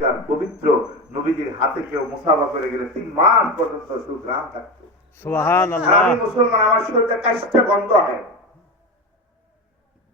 পরিষ্কার পবিত্র নবীজির হাতে কেউ মুসাফা করে গেলে 3 মাস পর্যন্ত সুঘ্রাণ থাকতো। সুবহানাল্লাহ। আমি মুসলমান, আমার শরীরটা কাশটা গন্ধ হয়,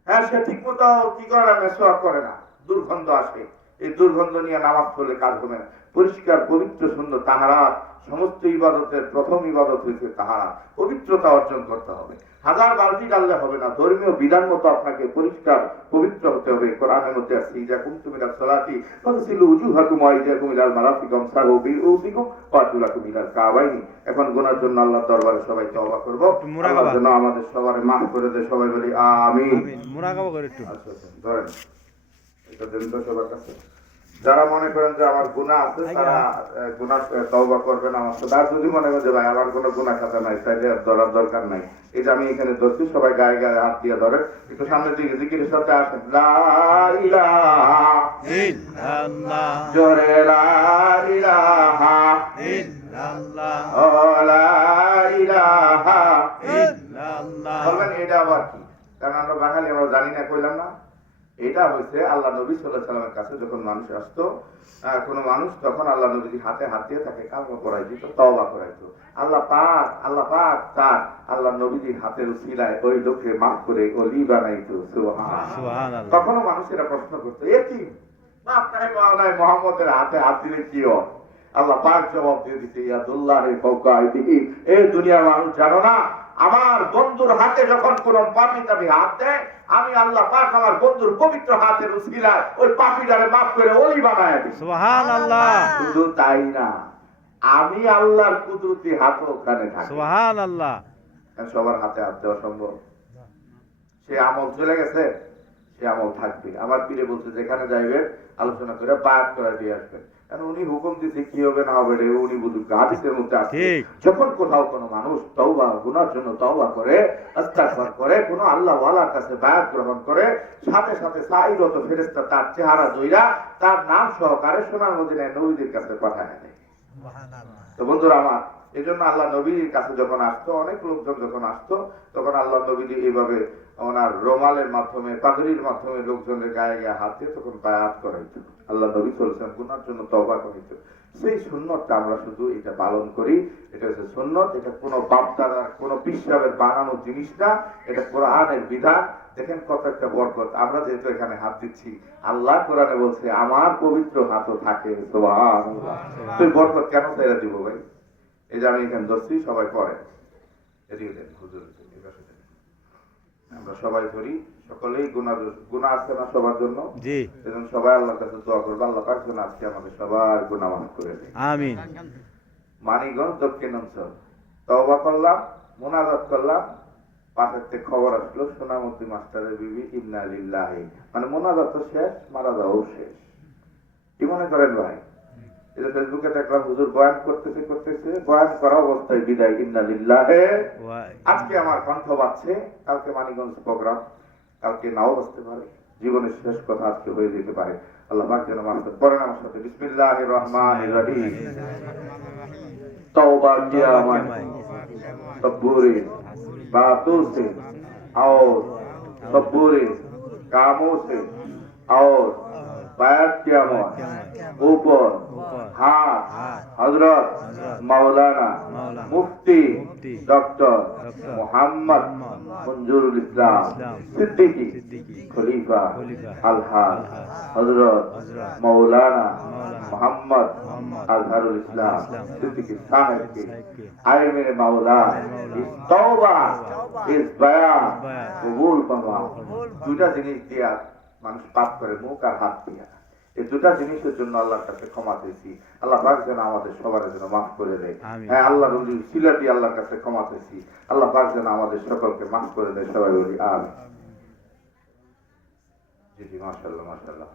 হ্যাঁ সে ঠিক মতো কি করে না, মেসওয়াক করে না, দুর্গন্ধ আসে। এই দুর্গন্ধ নিয়ে নামাজ পড়লে কাজ হবে না। পরিষ্কার পবিত্র সুন্দর তাহারাত, সমস্ত ইবাদতের প্রথম ইবাদত হয়েছে তাহারাত, পবিত্রতা অর্জন করতে হবে। 1000 বালতি ডাললে হবে না, ধর্মীয় বিধান মতো আপনাকে পরিষ্কার পবিত্র হতে হবে। কোরআনের মধ্যে আছে ইজা কুনতুম ইলা সালাতি ফাগসিলু উজুহাকুম ওয়া আইদিয়াকুম ইলাল মারাফিক ওয়ামসাহু বিরুসিকুম ওয়া আরজুলাকুম ইলাল কাবাইনি। এখন গুনার জন্য আল্লাহর দরবারে সবাই তওবা করব। আল্লাহ যেন আমাদের সবার মাফ করে দেয়, সবাই বলি আমিন। আমিন। মুরাকাবা করে একটু। আচ্ছা ধরেন এটা দেন তো সবার কাছে। যারা মনে করেন যে আমার গুনাহ আছে তারা গুনাহ তওবা করবেন আমার সাথে। আর যদি মনে করেন যে ভাই আমার কোনো গুনাহ খাতা নাই, তাইলে ধরার দরকার নাই। এই যে আমি এখানে ধরছি, সবাই গায়ে গায়ে হাত দিয়ে ধরে একটু সামনের দিকে জিকিরের সাথে আসেন। লা ইলাহা ইল্লাল্লাহ, জোরে লা ইলাহা ইল্লাল্লাহ, ও লা ইলাহা ইল্লাল্লাহ। বলবেন এটা আবার কি? কারণ আমরা বাঙালি, আমরা জানি না, কইলাম না। এটা হচ্ছে আল্লাহ নবী সাল্লাল্লাহু আলাইহি সাল্লামের কাছে যখন মানুষ আসতো, কোন মানুষ, তখন আল্লাহ নবীর হাতে হাত দিয়ে তাকে কালমা পড়াই দিত, তওবা করাইতো। আল্লাহ পাক তার আল্লাহ নবীর হাতের উসিলায় ওই লোককে মাফ করে ওলি বানাইতো। সুবহানাল্লাহ। তখনও মানুষেরা প্রশ্ন করতো, এ কি মাফ নাই মাওলাই মুহাম্মদের হাতে হাত দিলে কি হয়? আল্লাহ পাক জবাব দিয়ে দিতে, ইয়াদুল্লাহি ফাওকা আইদিহি, এই দুনিয়ার মানুষ জানো না, আমার বন্ধুর হাতে যখন কোন পাপী তাবি হাত দেয়, আমি আল্লাহ পাক আমার বন্ধুর পবিত্র হাতের উসিলায় ওই পাপীটারে মাফ করে ওলি বানায় দিই। সুবহানাল্লাহ। শুধু তাই না, আমি আল্লাহর কুদরতি হাত ওখানে থাকে। সুবহানাল্লাহ। সবার হাতে হাত দেওয়া সম্ভব? সে আমল চলে গেছে, সে আমল থাকবে। আমার পীরে বলছে যেখানে যাইবেন আলোচনা করে বায়াত করে দিয়ে আসবেন। কারণ উনি হুকুম দিতে কি হবে না হবে রে উনি বুঝুক। হাদিসের মধ্যে আছে যখন কোথাও কোনো মানুষ তওবা, গুনার জন্য তওবা করে, ইস্তিগফার করে, কোনো আল্লাহ ওয়ালার কাছে বায়াত গ্রহণ করে, সাথে সাথে সাইরত ফেরেশতা তার চেহারা ধইরা তার নাম সহকারে সোনার মদিনায় নবীদের কাছে পাঠায় দেয়। সুবহানাল্লাহ। তো বন্ধুরা আমার, এজন্য আল্লাহ নবীর কাছে যখন আসতো, অনেক লোকজন যখন আসতো, তখন আল্লাহ নবী এইভাবে ওনার রোমালের মাধ্যমে, পাগড়ির মাধ্যমে লোকজনের গায়ে গায়ে হাত দিয়ে তখন বায়াত করাইতো। আল্লাহ নবী বলেছেন গুনার জন্য তওবা করাইতো। সেই সুন্নতটা আমরা শুধু এটা পালন করি। এটা হচ্ছে সুন্নত। এটা কোনো বাপদাদার, কোনো পিসাবের বানানো জিনিস না, এটা কোরআনের বিধান। দেখেন কত একটা বরকত। আমরা যেহেতু এখানে হাত দিচ্ছি, আল্লাহ কোরআনে বলছে আমার পবিত্র হাতও থাকে। সুবহানাল্লাহ। তুই বরকত কেন ছেড়ে দিব ভাই? এই যে আমি এখানে ধরছি, সবাই পড়ে এদিকে দেন হুজুর, আমরা সবাই ধরি, সকলেই গুনাহ আছে না সবার জন্য? জি। এজন্য সবাই আল্লাহর কাছে দোয়া করব, আল্লাহ পাক যেন আজকে আমাদের সবার গুনাহ মাফ করে দেয়। আমিন। মানিকগঞ্জ দক্ষিণ অঞ্চল তওবা করলাম, মুনাজাত করলাম, পাশের থেকে খবর আসলো সোনামুদ্দি মাস্টারের বিবি ইন্না লিল্লাহি, মানে মুনাজাত তো শেষ, মারা যাওয়াও শেষ। কি মনে করেন ভাই? এটা ফেসবুকে দেখলাম হুজুর বয়ান করতেছে বয়ান করা অবস্থায় বিদায়, ইন্না লিল্লাহি। আজকে আমার কণ্ঠ বাজছে, কালকে মানিকগঞ্জ প্রোগ্রাম, কালকে নাও বাজতে পারে, জীবনের শেষ কথা আজকে হয়ে যেতে পারে। আল্লাহ পাক যেন মাফ করেন। পড়েন আমার সাথে, বিসমিল্লাহির রহমানির রহিম। तौबा किया मैं सबूरे बातों से और सबूरे कामों से और बैत किया मैं ऊपर हाथ हजरत मौलाना मुफ्ती डॉक्टर मोहम्मद मंजूरुल इस्लाम सिद्दीकी खलीफा अलहाज हजरत मौलाना मोहम्मद अजहरुल इस्लाम सिद्दीकी साहब के आए मेरे मौला इस तौबा इस बयान कबूल फरमा। দুটা জিনিস দিয়া মানুষ পাপ করে, মুখ আর হাত দিয়া। এই দুটা জিনিসের জন্য আল্লাহর কাছে ক্ষমা চেয়েছি। আল্লাহ পাক যেন আমাদের সবার জন্য মাফ করে দেয়। হ্যাঁ, আল্লাহর রলির উসিলা দিয়ে আল্লাহর কাছে ক্ষমা চেয়েছি। আল্লাহ পাক যেন আমাদের সকলকে মাফ করে দেয়। সবাই বলি আমিন। জি জি, মাশাআল্লাহ মাশাআল্লাহ।